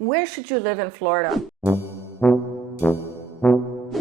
Where should you live in Florida?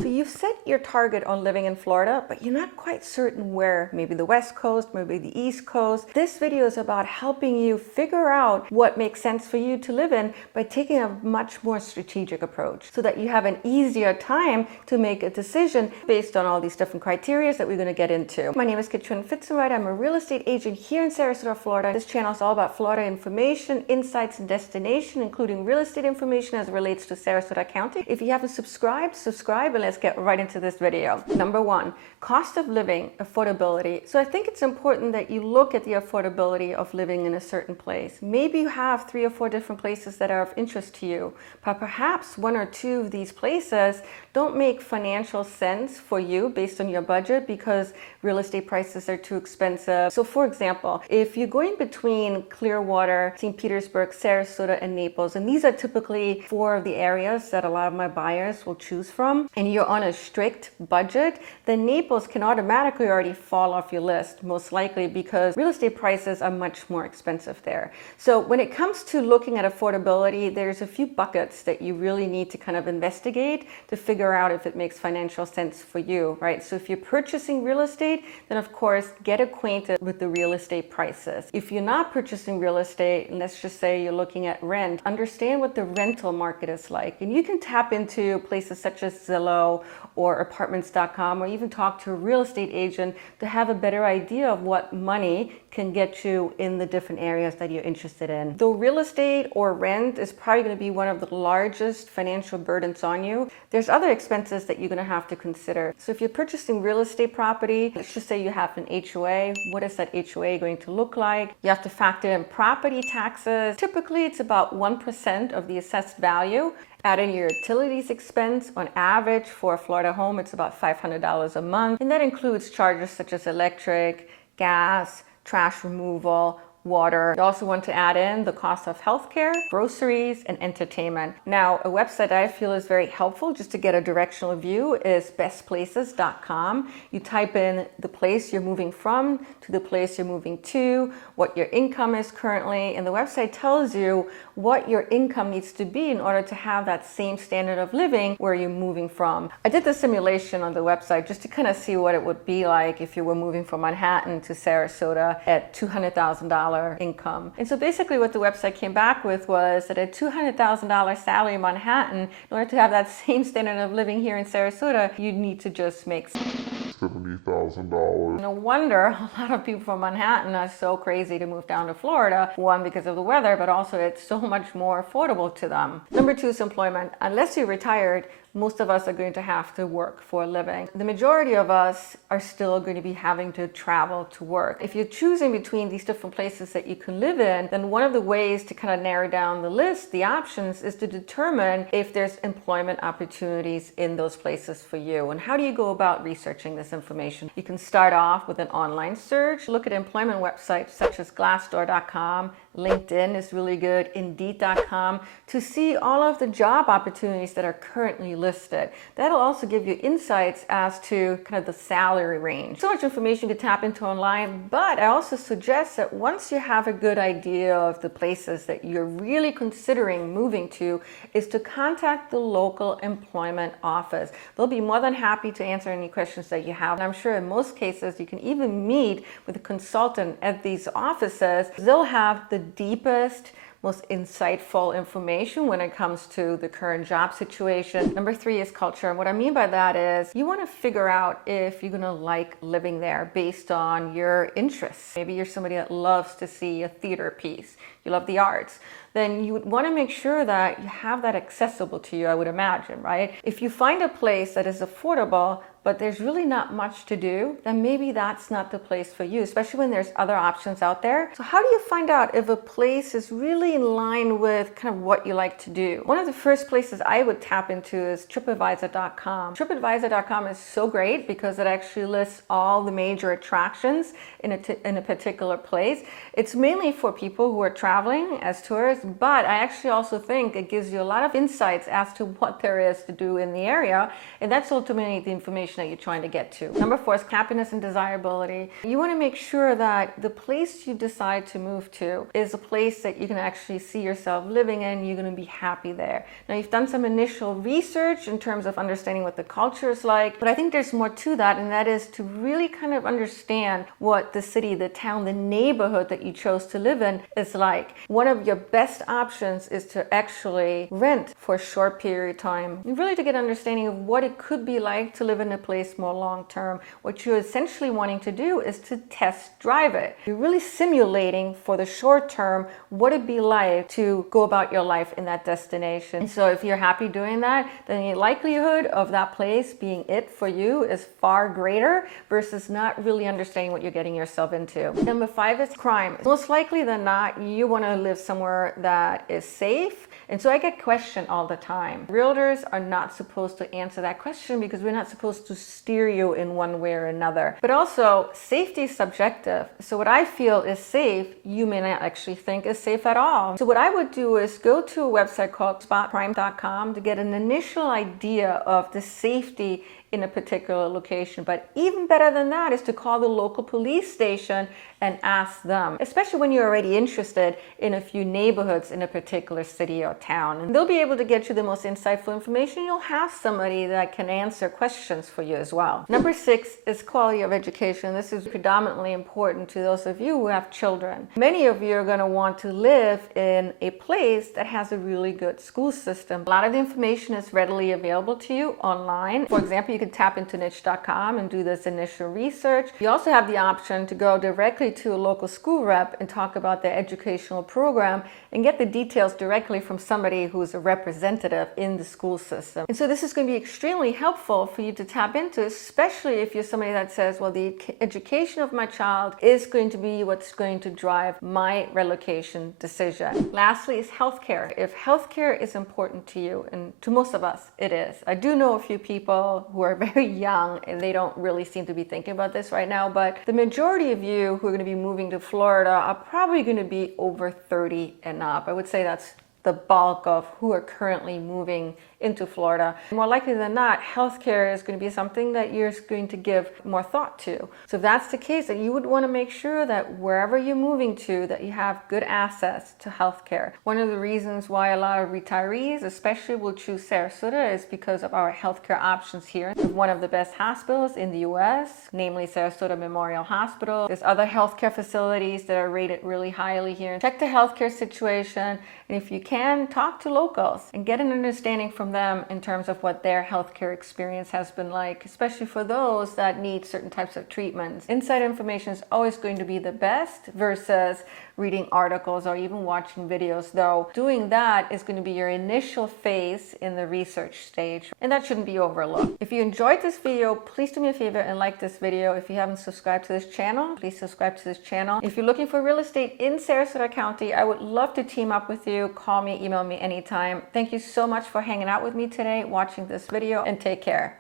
So you've set your target on living in Florida, but you're not quite certain where. Maybe the West Coast, maybe the East Coast. This video is about helping you figure out what makes sense for you to live in by taking a much more strategic approach so that you have an easier time to make a decision based on all these different criteria that we're going to get into. My name is Katrin.pfitzenreiter. I'm a real estate agent here in Sarasota, Florida. This channel is all about Florida information, insights, and destination, including real estate information as it relates to Sarasota County. If you haven't subscribed, subscribe, and let's get right into this video. Number one, cost of living, affordability. So I think it's important that you look at the affordability of living in a certain place. Maybe you have 3 or 4 different places that are of interest to you, but perhaps 1 or 2 of these places don't make financial sense for you based on your budget because real estate prices are too expensive. So for example, if you're going between Clearwater, St. Petersburg, Sarasota, and Naples, and these are typically 4 of the areas that a lot of my buyers will choose from, and you're on a strict budget, then Naples can automatically already fall off your list, most likely because real estate prices are much more expensive there. So when it comes to looking at affordability, there's a few buckets that you really need to kind of investigate to figure out if it makes financial sense for you, right? So if you're purchasing real estate, then of course get acquainted with the real estate prices. If you're not purchasing real estate, and let's just say you're looking at rent, understand what the rental market is like. And you can tap into places such as Zillow or apartments.com, or even talk to a real estate agent to have a better idea of what money can get you in the different areas that you're interested in. Though real estate or rent is probably going to be one of the largest financial burdens on you, there's other expenses that you're going to have to consider. So if you're purchasing real estate property, let's just say you have an HOA, what is that HOA going to look like? You have to factor in property taxes. Typically, it's about 1% of the assessed value. Add in your utilities expense. On average for a Florida home, it's about $500 a month. And that includes charges such as electric, gas, trash removal, water. You also want to add in the cost of healthcare, groceries, and entertainment. Now, a website I feel is very helpful just to get a directional view is bestplaces.com. You type in the place you're moving from to the place you're moving to, what your income is currently, and the website tells you what your income needs to be in order to have that same standard of living where you're moving from. I did the simulation on the website just to kind of see what it would be like if you were moving from Manhattan to Sarasota at $200,000 income. And so basically what the website came back with was that a $200,000 salary in Manhattan, in order to have that same standard of living here in Sarasota, you need to just make $70,000. No wonder a lot of people from Manhattan are so crazy to move down to Florida. One, because of the weather, but also it's so much more affordable to them. Number 2 is employment. Unless you're retired, most of us are going to have to work for a living. The majority of us are still going to be having to travel to work. If you're choosing between these different places that you can live in, then one of the ways to kind of narrow down the list, the options, is to determine if there's employment opportunities in those places for you. And how do you go about researching this information? You can start off with an online search. Look at employment websites such as Glassdoor.com. LinkedIn is really good, Indeed.com, to see all of the job opportunities that are currently listed. That'll also give you insights as to kind of the salary range. So much information to tap into online, but I also suggest that once you have a good idea of the places that you're really considering moving to, is to contact the local employment office. They'll be more than happy to answer any questions that you have. And I'm sure in most cases, you can even meet with a consultant at these offices. They'll have the deepest, most insightful information when it comes to the current job situation. Number 3 is culture. And what I mean by that is you want to figure out if you're going to like living there based on your interests. Maybe you're somebody that loves to see a theater piece. You love the arts. Then you would want to make sure that you have that accessible to you, I would imagine, right? If you find a place that is affordable, but there's really not much to do, then maybe that's not the place for you, especially when there's other options out there. So how do you find out if a place is really in line with kind of what you like to do? One of the first places I would tap into is TripAdvisor.com. TripAdvisor.com is so great because it actually lists all the major attractions in a particular place. It's mainly for people who are traveling as tourists, but I actually also think it gives you a lot of insights as to what there is to do in the area, and that's ultimately the information that you're trying to get to. Number 4 is happiness and desirability. You want to make sure that the place you decide to move to is a place that you can actually see yourself living in. You're going to be happy there. Now, you've done some initial research in terms of understanding what the culture is like, but I think there's more to that, and that is to really kind of understand what the city, the town, the neighborhood that you chose to live in is like. One of your best options is to actually rent for a short period of time, and really to get an understanding of what it could be like to live in a place more long term. What you're essentially wanting to do is to test drive it. You're really simulating for the short term what it'd be like to go about your life in that destination. And so if you're happy doing that, then the likelihood of that place being it for you is far greater versus not really understanding what you're getting yourself into. Number 5 is crime. Most likely than not, you want to live somewhere that is safe. And so I get questioned all the time. Realtors are not supposed to answer that question because we're not supposed to steer you in one way or another. But also, safety is subjective. So what I feel is safe, you may not actually think is safe at all. So what I would do is go to a website called spotprime.com to get an initial idea of the safety in a particular location. But even better than that is to call the local police station and ask them, especially when you're already interested in a few neighborhoods in a particular city or town. And they'll be able to get you the most insightful information. You'll have somebody that can answer questions for you as well. Number 6 is quality of education. This is predominantly important to those of you who have children. Many of you are going to want to live in a place that has a really good school system. A lot of the information is readily available to you online. For example, you can tap into niche.com and do this initial research. You also have the option to go directly to a local school rep and talk about their educational program and get the details directly from somebody who's a representative in the school system. And so this is going to be extremely helpful for you to tap into, especially if you're somebody that says, well, the education of my child is going to be what's going to drive my relocation decision. Lastly is healthcare. If healthcare is important to you, and to most of us it is. I do know a few people who are very young and they don't really seem to be thinking about this right now, but the majority of you who are going to be moving to Florida are probably going to be over 30 and up. I would say that's the bulk of who are currently moving into Florida. More likely than not, healthcare is going to be something that you're going to give more thought to. So if that's the case, then you would want to make sure that wherever you're moving to, that you have good access to healthcare. One of the reasons why a lot of retirees especially will choose Sarasota is because of our healthcare options here. We have one of the best hospitals in the US, namely Sarasota Memorial Hospital. There's other healthcare facilities that are rated really highly here. Check the healthcare situation, and if you can, talk to locals and get an understanding from them in terms of what their healthcare experience has been like, especially for those that need certain types of treatments. Inside information is always going to be the best versus reading articles or even watching videos, though doing that is going to be your initial phase in the research stage, and that shouldn't be overlooked. If you enjoyed this video, please do me a favor and like this video. If you haven't subscribed to this channel, please subscribe to this channel. If you're looking for real estate in Sarasota County, I would love to team up with you. Call me, email me anytime. Thank you so much for hanging out with me today, watching this video, and take care.